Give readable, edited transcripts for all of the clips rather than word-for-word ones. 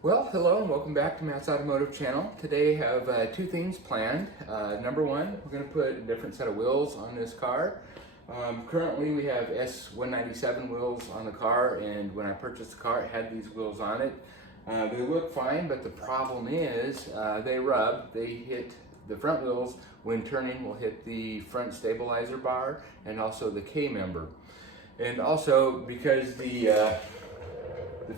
Well, hello and welcome back to Matt's Automotive Channel. Today I have two things planned. Number one, we're going to put a different set of wheels on this car. Currently we have S197 wheels on the car, and when I purchased the car it had these wheels on it. They look fine, but the problem is they rub. They hit the front wheels when turning, will hit the front stabilizer bar and also the K-member. And also because the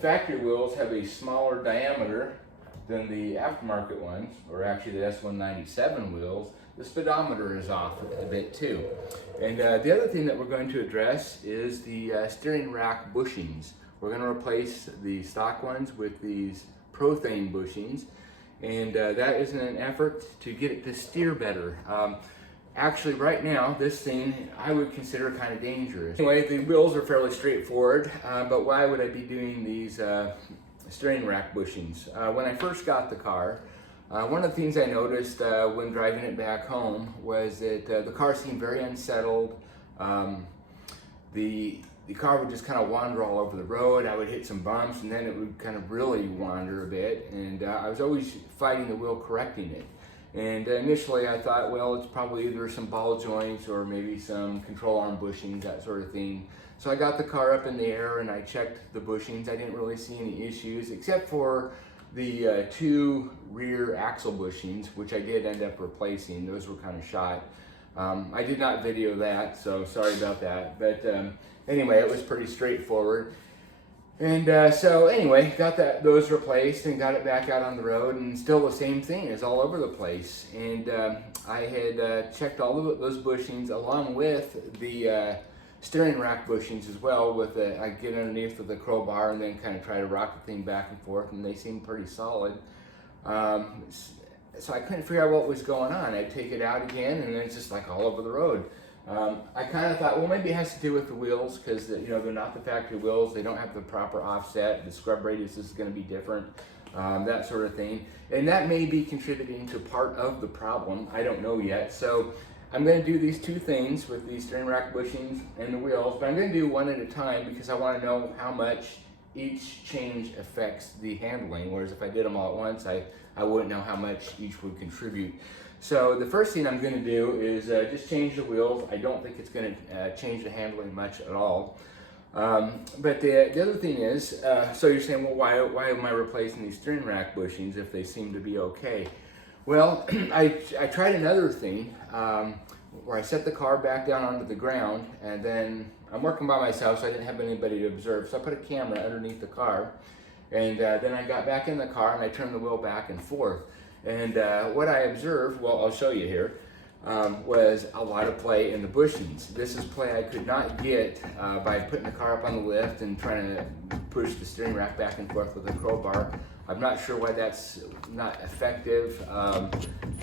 factory wheels have a smaller diameter than the aftermarket ones, or actually the S197 wheels, the speedometer is off a bit too. And the other thing that we're going to address is the steering rack bushings. We're going to replace the stock ones with these Prothane bushings, and that is in an effort to get it to steer better. Actually, right now, this thing I would consider kind of dangerous. Anyway, the wheels are fairly straightforward, but why would I be doing these steering rack bushings? When I first got the car, one of the things I noticed when driving it back home was that the car seemed very unsettled. The car would just kind of wander all over the road. I would hit some bumps, and then it would kind of really wander a bit, and I was always fighting the wheel correcting it. And initially I thought, well, it's probably either some ball joints or maybe some control arm bushings, that sort of thing. So I got the car up in the air and I checked the bushings. I didn't really see any issues except for the two rear axle bushings, which I did end up replacing. Those were kind of shot. I did not video that, so sorry about that. But anyway, it was pretty straightforward. And so anyway, got those replaced and got it back out on the road, and still the same thing is all over the place. And I had checked all of those bushings along with the steering rack bushings as well. I get underneath with the crowbar and then kind of try to rock the thing back and forth, and they seem pretty solid. So I couldn't figure out what was going on. I'd take it out again, and then it's just like all over the road. I kind of thought, well, maybe it has to do with the wheels, because they're not the factory wheels. They don't have the proper offset. The scrub radius is going to be different, that sort of thing. And that may be contributing to part of the problem. I don't know yet. So I'm going to do these two things with the steering rack bushings and the wheels, but I'm going to do one at a time because I want to know how much each change affects the handling. Whereas if I did them all at once, I wouldn't know how much each would contribute. So the first thing I'm going to do is just change the wheels. I don't think it's going to change the handling much at all. But the other thing is, so you're saying, well, why am I replacing these steering rack bushings if they seem to be okay? Well, I tried another thing where I set the car back down onto the ground, and then I'm working by myself, so I didn't have anybody to observe. So I put a camera underneath the car, and then I got back in the car and I turned the wheel back and forth. And what I observed, well, I'll show you here, was a lot of play in the bushings. This is play I could not get by putting the car up on the lift and trying to push the steering rack back and forth with a crowbar. I'm not sure why that's not effective.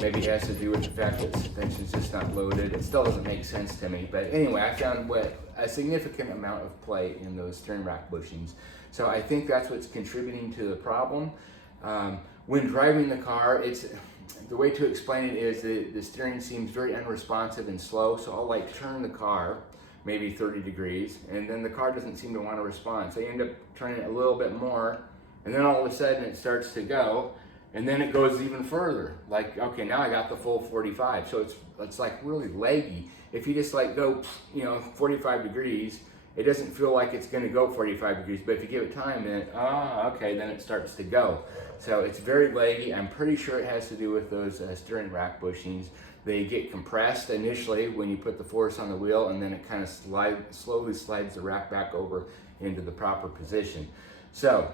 Maybe it has to do with the fact that the suspension's just not loaded. It still doesn't make sense to me. But anyway, I found a significant amount of play in those steering rack bushings. So I think that's what's contributing to the problem. When driving the car, the way to explain it is that the steering seems very unresponsive and slow, so I'll like turn the car maybe 30 degrees, and then the car doesn't seem to want to respond. So you end up turning it a little bit more, and then all of a sudden it starts to go, and then it goes even further. Like, okay, now I got the full 45, so it's like really leggy. If you just like go, 45 degrees, it doesn't feel like it's going to go 45 degrees, but if you give it time, then okay, then it starts to go. So it's very leggy. I'm pretty sure it has to do with those steering rack bushings. They get compressed initially when you put the force on the wheel, and then it kind of slowly slides the rack back over into the proper position. So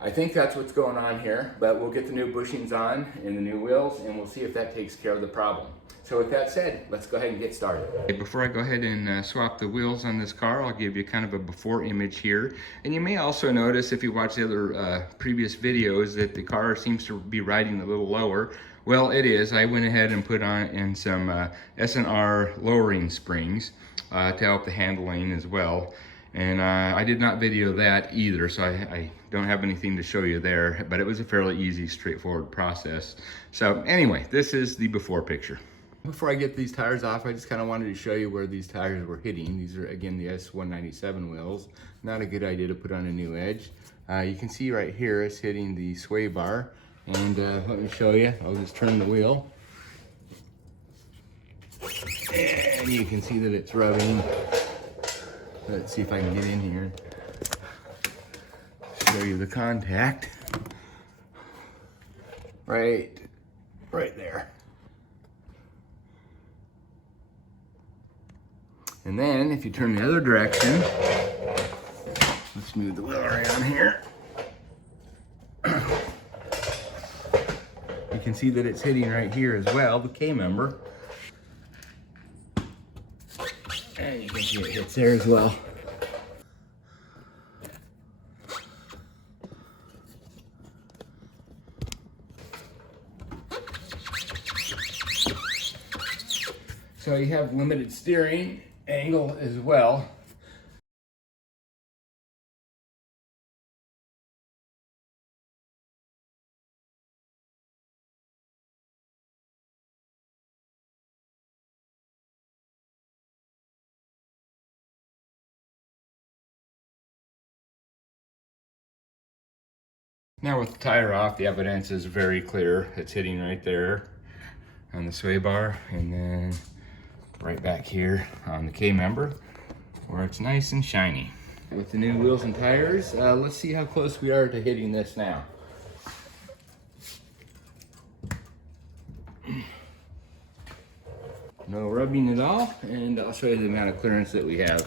I think that's what's going on here, but we'll get the new bushings on and the new wheels, and we'll see if that takes care of the problem. So with that said, let's go ahead and get started. Before I go ahead and swap the wheels on this car, I'll give you kind of a before image here. And you may also notice, if you watch the other previous videos, that the car seems to be riding a little lower. Well, it is. I went ahead and put in some S&R lowering springs to help the handling as well. And I did not video that either, so I don't have anything to show you there, but it was a fairly easy, straightforward process. So anyway, this is the before picture. Before I get these tires off, I just kind of wanted to show you where these tires were hitting. These are, again, the S197 wheels. Not a good idea to put on a new edge. You can see right here it's hitting the sway bar. And let me show you. I'll just turn the wheel. And you can see that it's rubbing. Let's see if I can get in here. Show you the contact. Right there. And then if you turn the other direction, let's move the wheel around here. You can see that it's hitting right here as well, the K member. And you can see it hits there as well. So you have limited steering angle as well. Now with the tire off, the evidence is very clear. It's hitting right there on the sway bar, and then right back here on the K member where it's nice and shiny. With the new wheels and tires, let's see how close we are to hitting this now. No rubbing at all, and I'll show you the amount of clearance that we have.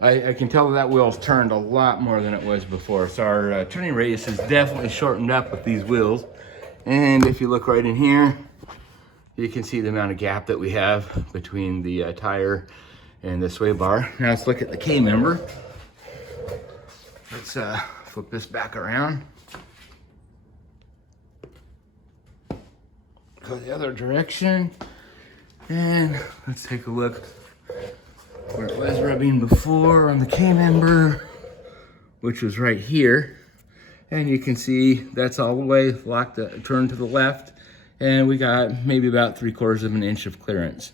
I can tell that wheel's turned a lot more than it was before. So our turning radius is definitely shortened up with these wheels. And if you look right in here, you can see the amount of gap that we have between the tire and the sway bar. Now let's look at the K member. Let's flip this back around. Go the other direction. And let's take a look where it was rubbing before on the K member, which was right here. And you can see that's all the way locked, turned to the left. And we got maybe about 3/4 of an inch of clearance.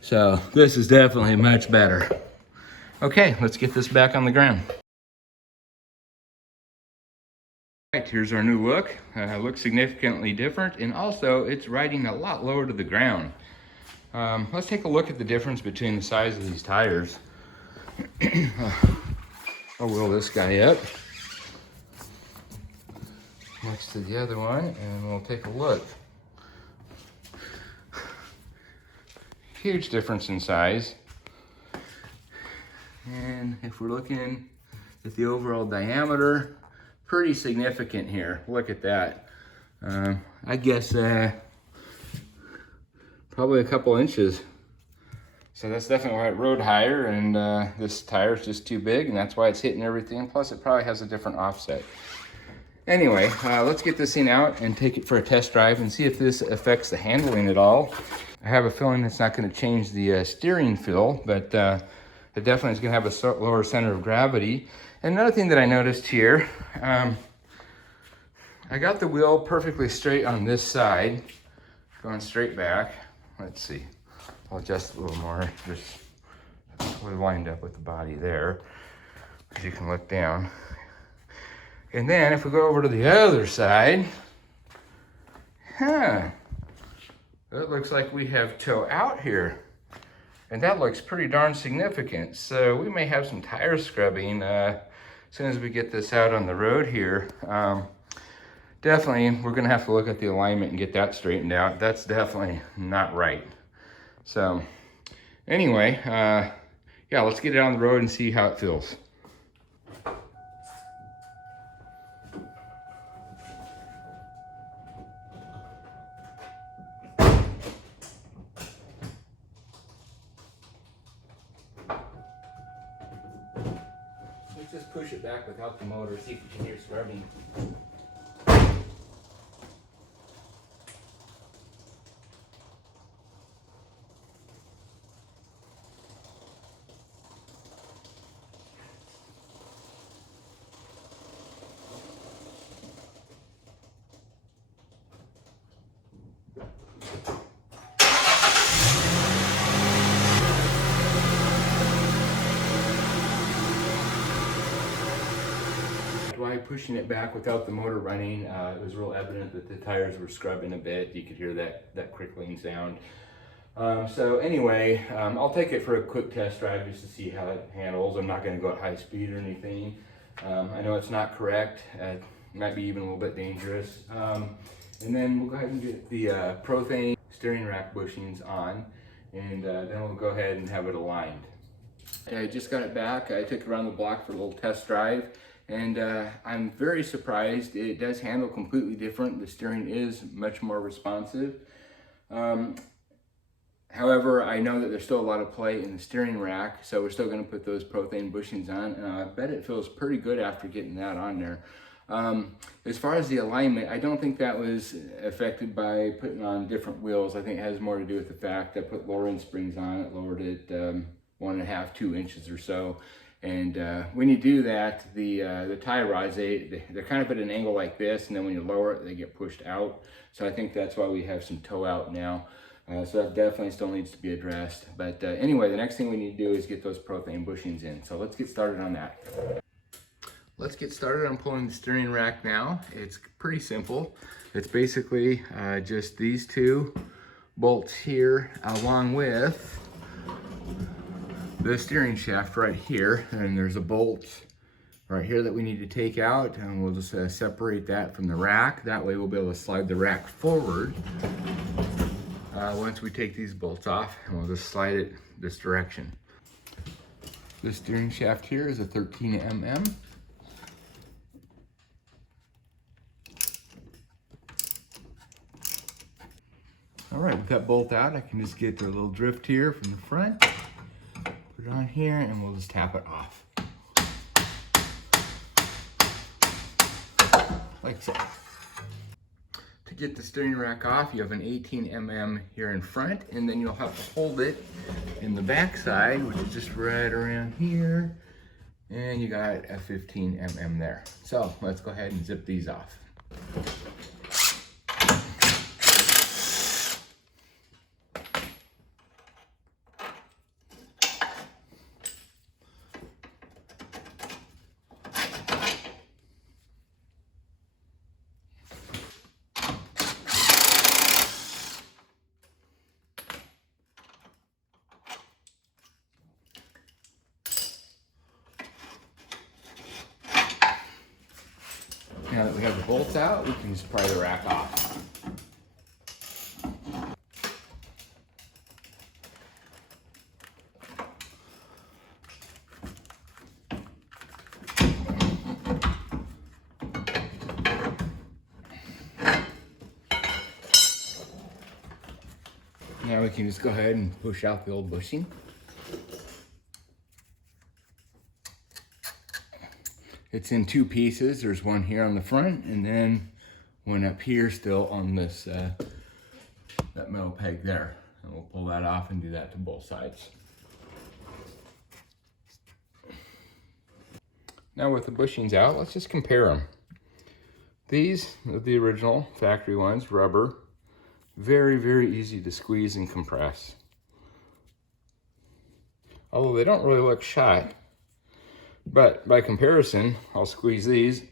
So this is definitely much better. Okay, let's get this back on the ground. All right, here's our new look. Looks significantly different, and also it's riding a lot lower to the ground. Let's take a look at the difference between the size of these tires. I'll wheel this guy up next to the other one, and we'll take a look. Huge difference in size. And if we're looking at the overall diameter, pretty significant here. Look at that. I guess probably a couple inches. So that's definitely why it rode higher, and this tire is just too big, and that's why it's hitting everything. Plus it probably has a different offset. Anyway, let's get this thing out and take it for a test drive and see if this affects the handling at all. I have a feeling it's not going to change the steering feel, but it definitely is going to have a lower center of gravity. And another thing that I noticed here, I got the wheel perfectly straight on this side, going straight back. Let's see, I'll adjust a little more. Just we're lined up with the body there, as you can look down. And then if we go over to the other side, it looks like we have toe out here. And that looks pretty darn significant. So we may have some tire scrubbing as soon as we get this out on the road here. Definitely, we're gonna have to look at the alignment and get that straightened out. That's definitely not right. So anyway, yeah, let's get it on the road and see how it feels. Let's just push it back without the motor, see if you can hear scrubbing. tried pushing it back without the motor running, it was real evident that the tires were scrubbing a bit. You could hear that crickling sound. So anyway, I'll take it for a quick test drive just to see how it handles. I'm not going to go at high speed or anything. I know it's not correct. It might be even a little bit dangerous. And then we'll go ahead and get the Prothane steering rack bushings on, and then we'll go ahead and have it aligned. I just got it back. I took it around the block for a little test drive, and I'm very surprised. It does handle completely different. The steering is much more responsive. However, I know that there's still a lot of play in the steering rack, so we're still going to put those Prothane bushings on, and I bet it feels pretty good after getting that on there. As far as the alignment, I don't think that was affected by putting on different wheels. I think it has more to do with the fact I put lower end springs on it, lowered it 1.5, 2 inches or so. And when you do that, the tie rods, they're kind of at an angle like this, and then when you lower it, they get pushed out. So I think that's why we have some toe out now. So that definitely still needs to be addressed. But anyway, the next thing we need to do is get those Prothane bushings in. So let's get started on that. Let's get started on pulling the steering rack now. It's pretty simple. It's basically just these two bolts here along with the steering shaft right here. And there's a bolt right here that we need to take out, and we'll just separate that from the rack. That way we'll be able to slide the rack forward once we take these bolts off, and we'll just slide it this direction. The steering shaft here is a 13 mm. All right, with that bolt out, I can just get a little drift here from the front, put it on here, and we'll just tap it off. Like so. To get the steering rack off, you have an 18 mm here in front, and then you'll have to hold it in the back side, which is just right around here, and you got a 15 mm there. So let's go ahead and zip these off. Now that we have the bolts out, we can just pry the rack off. Now we can just go ahead and push out the old bushing. It's in two pieces. There's one here on the front, and then one up here still on this that metal peg there. And we'll pull that off and do that to both sides. Now with the bushings out, let's just compare them. These are the original factory ones, rubber. Very, very easy to squeeze and compress. Although they don't really look shot. But by comparison, I'll squeeze these.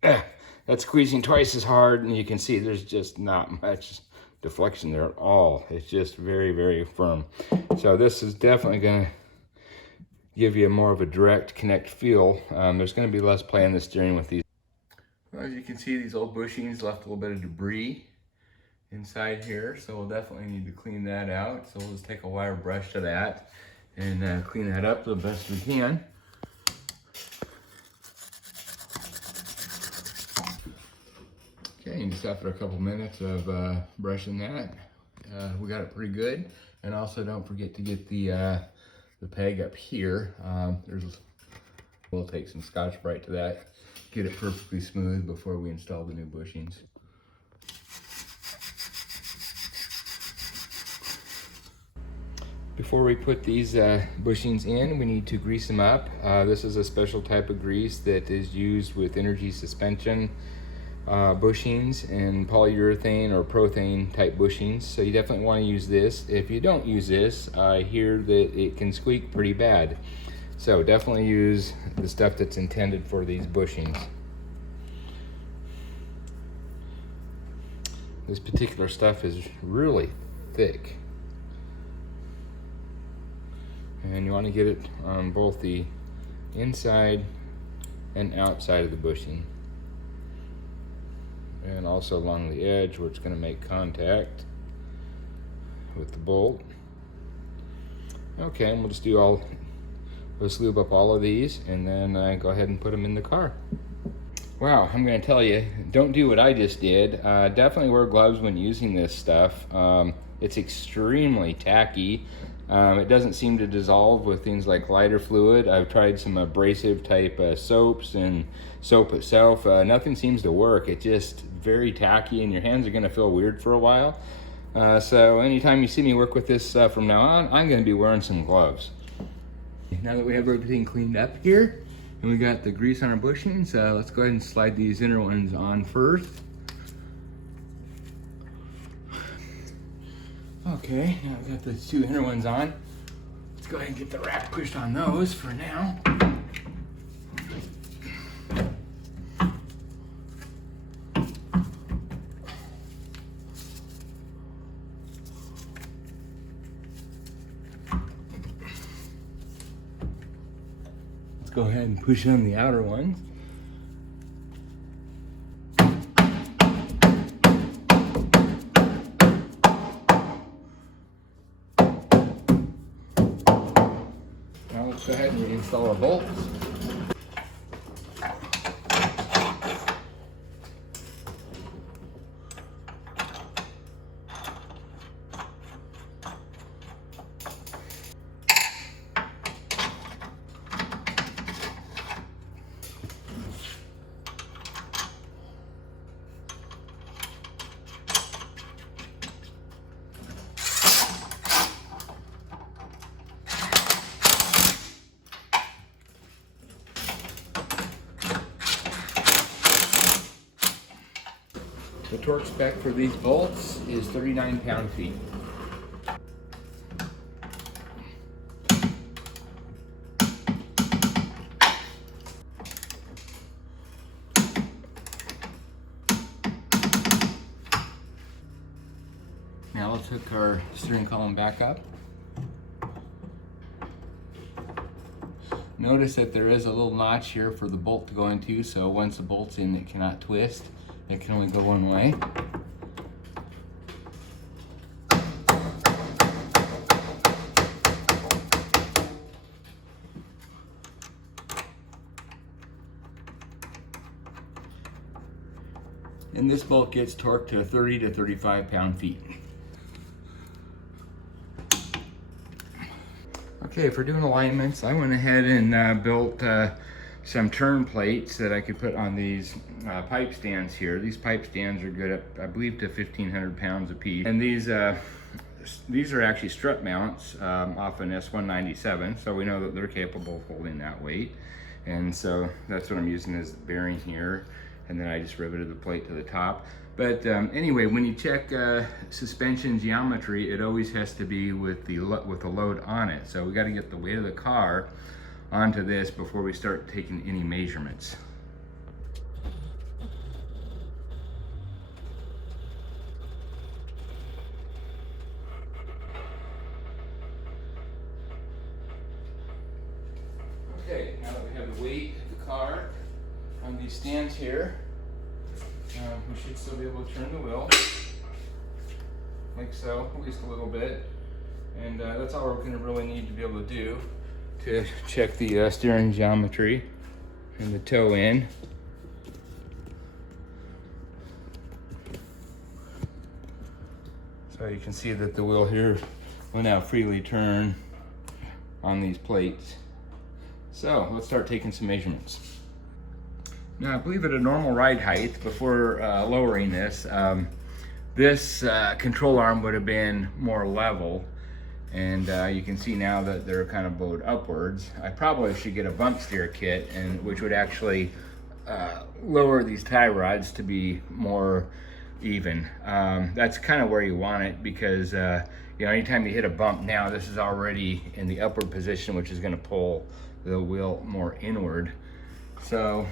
That's squeezing twice as hard, and you can see there's just not much deflection there at all. It's just very, very firm. So this is definitely going to give you more of a direct connect feel. There's going to be less play in the steering with these. Well, as you can see, these old bushings left a little bit of debris inside here, so we'll definitely need to clean that out. So we'll just take a wire brush to that and clean that up the best we can. Okay, and just after a couple minutes of brushing that, we got it pretty good. And also don't forget to get the peg up here. We'll take some Scotch-Brite to that, get it perfectly smooth before we install the new bushings. Before we put these bushings in, we need to grease them up. This is a special type of grease that is used with energy suspension bushings and polyurethane or Prothane type bushings. So you definitely want to use this. If you don't use this, I hear that it can squeak pretty bad. So definitely use the stuff that's intended for these bushings. This particular stuff is really thick. And you want to get it on both the inside and outside of the bushing. And also along the edge where it's going to make contact with the bolt. Okay, and we'll just let's lube up all of these and then go ahead and put them in the car. Wow, I'm going to tell you, don't do what I just did. Definitely wear gloves when using this stuff. It's extremely tacky. It doesn't seem to dissolve with things like lighter fluid. I've tried some abrasive type soaps and soap itself. Nothing seems to work. It's just very tacky and your hands are going to feel weird for a while. So anytime you see me work with this from now on, I'm going to be wearing some gloves. Now that we have everything cleaned up here and we got the grease on our bushings, let's go ahead and slide these inner ones on first. Okay, now I've got the two inner ones on. Let's go ahead and get the rack pushed on those for now. Let's go ahead and push on the outer ones. Let's go ahead and install our bolts. The torque spec for these bolts is 39 pound-feet. Now let's hook our steering column back up. Notice that there is a little notch here for the bolt to go into, so once the bolt's in, it cannot twist. It can only go one way. And this bolt gets torqued to 30 to 35 pound-feet. Okay, for doing alignments, I went ahead and built some turn plates that I could put on these pipe stands here. These pipe stands are good up, I believe, to 1,500 pounds a piece. And these are actually strut mounts off an S197, so we know that they're capable of holding that weight. And so that's what I'm using as the bearing here. And then I just riveted the plate to the top. But anyway, when you check suspension geometry, it always has to be with the load on it. So we got to get the weight of the car onto this before we start taking any measurements. Okay, now that we have the weight of the car on these stands here, we should still be able to turn the wheel, like so, at least a little bit. And that's all we're going to really need to be able to do to check the steering geometry and the toe in. So you can see that the wheel here will now freely turn on these plates. So let's start taking some measurements. Now I believe at a normal ride height, before lowering this, this control arm would have been more level. And you can see now that they're kind of bowed upwards. I probably should get a bump steer kit, which would actually lower these tie rods to be more even. That's kind of where you want it, because you know, anytime you hit a bump now, this is already in the upward position, which is going to pull the wheel more inward. So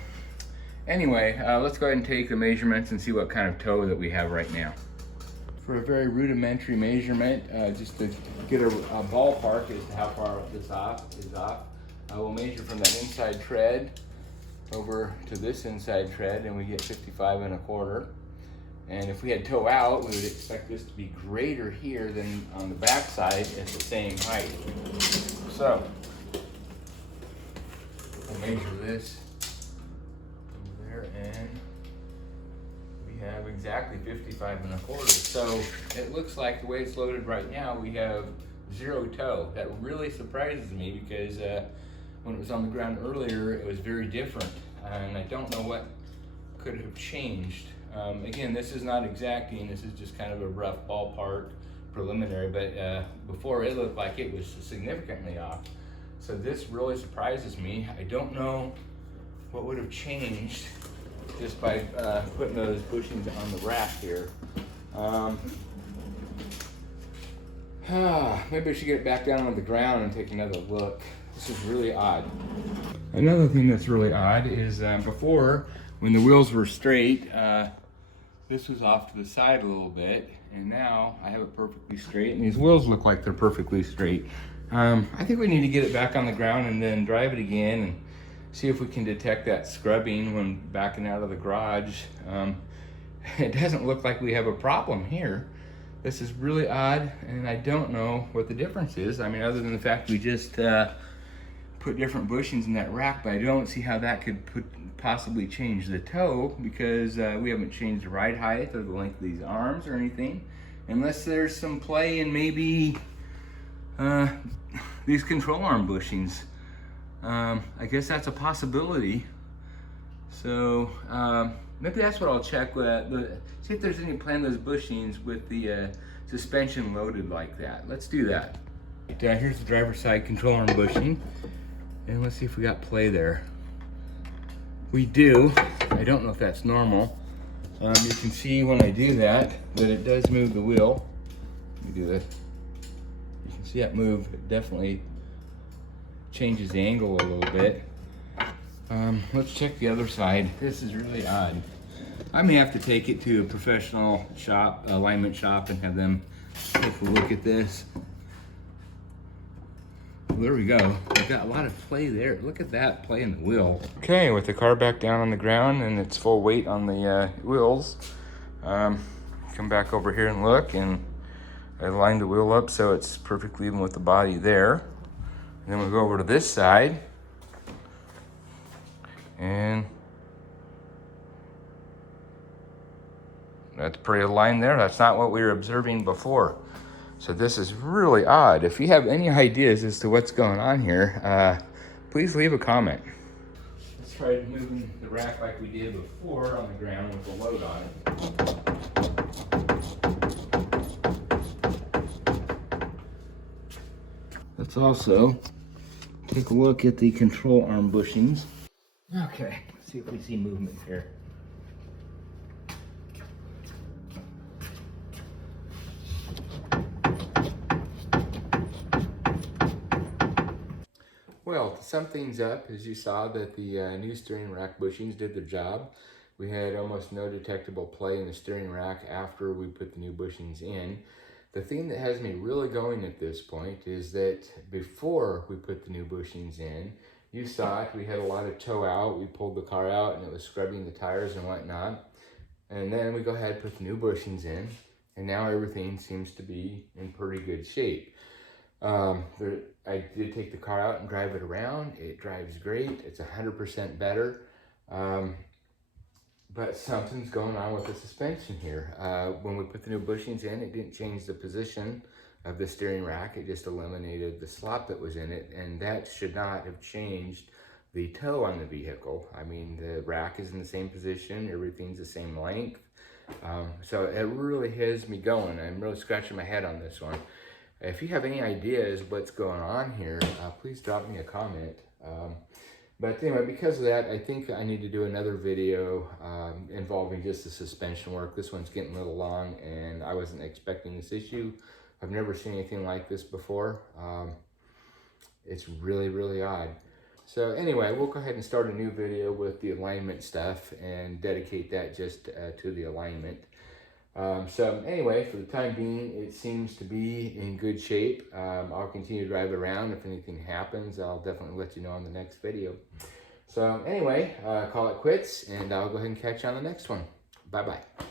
anyway, let's go ahead and take the measurements and see what kind of toe that we have right now. For a very rudimentary measurement, just to get a ballpark as to how far this is off, we'll measure from that inside tread over to this inside tread, and we get 55 1/4. And if we had toe out, we would expect this to be greater here than on the back side at the same height. So we'll measure this over there, and we have exactly 55 1/4. So it looks like the way it's loaded right now, we have 0 toe. That really surprises me because when it was on the ground earlier, it was very different. And I don't know what could have changed. Again, this is not exacting. This is just kind of a rough ballpark preliminary, but before it looked like it was significantly off. So this really surprises me. I don't know what would have changed just by putting those bushings on the rack here. Maybe I should get it back down on the ground and take another look. This is really odd. Another thing that's really odd is before, when the wheels were straight, this was off to the side a little bit, and now I have it perfectly straight, and these wheels look like they're perfectly straight. I think we need to get it back on the ground and then drive it again and see if we can detect that scrubbing when backing out of the garage. It doesn't look like we have a problem here. This is really odd, and I don't know what the difference is. I mean, other than the fact we just put different bushings in that rack, but I don't see how that could possibly change the toe, because we haven't changed the ride height or the length of these arms or anything, unless there's some play in maybe these control arm bushings. I guess that's a possibility. So maybe that's what I'll check with, see if there's any play in those bushings with the suspension loaded like that. Let's do that. Here's the driver's side control arm bushing, and let's see if we got play there. We do. I don't know if that's normal. You can see when I do that it does move the wheel. Let me do this. You can see that move. It definitely changes the angle a little bit. Let's check the other side. This is really odd. I may have to take it to a professional shop, alignment shop, and have them take a look at this. There we go. We've got a lot of play there. Look at that play in the wheel. Okay, with the car back down on the ground and its full weight on the wheels, come back over here and look, and I lined the wheel up so it's perfectly even with the body there. And then we'll go over to this side, and that's pretty aligned there. That's not what we were observing before. So this is really odd. If you have any ideas as to what's going on here, please leave a comment. Let's try moving the rack like we did before on the ground with a load on it. Let's also take a look at the control arm bushings. Okay, let's see if we see movement here. Well, to sum things up, as you saw that the new steering rack bushings did their job. We had almost no detectable play in the steering rack after we put the new bushings in. The thing that has me really going at this point is that before we put the new bushings in, you saw it, we had a lot of toe out. We pulled the car out and it was scrubbing the tires and whatnot. And then we go ahead and put the new bushings in, and now everything seems to be in pretty good shape. I did take the car out and drive it around. It drives great. It's 100% better. But something's going on with the suspension here. When we put the new bushings in, it didn't change the position of the steering rack. It just eliminated the slop that was in it, and that should not have changed the toe on the vehicle. I mean, the rack is in the same position. Everything's the same length. So it really has me going. I'm really scratching my head on this one. If you have any ideas what's going on here, please drop me a comment. But anyway, because of that, I think I need to do another video involving just the suspension work. This one's getting a little long, and I wasn't expecting this issue. I've never seen anything like this before. It's really, really odd. So anyway, we'll go ahead and start a new video with the alignment stuff and dedicate that just to the alignment. So anyway, for the time being, it seems to be in good shape. I'll continue to drive it around. If anything happens, I'll definitely let you know in the next video. So anyway, call it quits, and I'll go ahead and catch you on the next one. Bye-bye.